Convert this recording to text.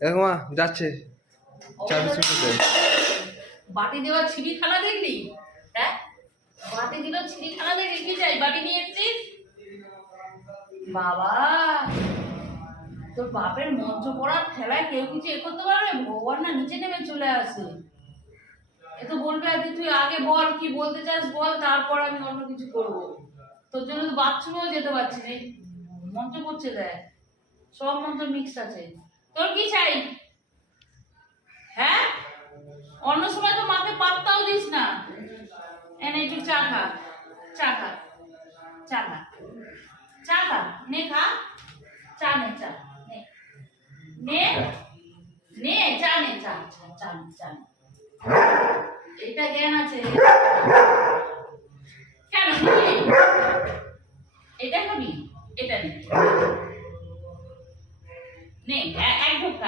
দেখো মা যাচ্ছে চা বিস্কুট খেতে। বাটি দেওয়া ছিঁড়িখানা দেখলি? হ্যাঁ, বাটি দিল ছিঁড়িখানা দেখলি? কি চাই? বাটি নিয়ে এসেছিস? বাবা, তোর বাপের মঞ্চ পড়ার খেলায় কেউ কিছু এ করতে পারবে? ভগবান না নিচে নেমে চলে আসে। এ তো বলবে আগে তুই আগে বল কি বলতে চাস বল, তারপর আমি অন্য কিছু করব। তোর জন্য তো বাথরুমেও যেতে পারছি না, মন্ত্র করছে দেখ, সব মন্ত্র মিক্স আছে। তোর কি চাই? হ্যাঁ, অন্য সময় তো মাকে পাত্তাও দিস না। এনে একটু চা খা, চা খা, চা খা, চা খা, নে খা, চা নে, চা নে, নে নে চা নে, চা চা চা নে, চা নে। এটা জ্ঞান আছে।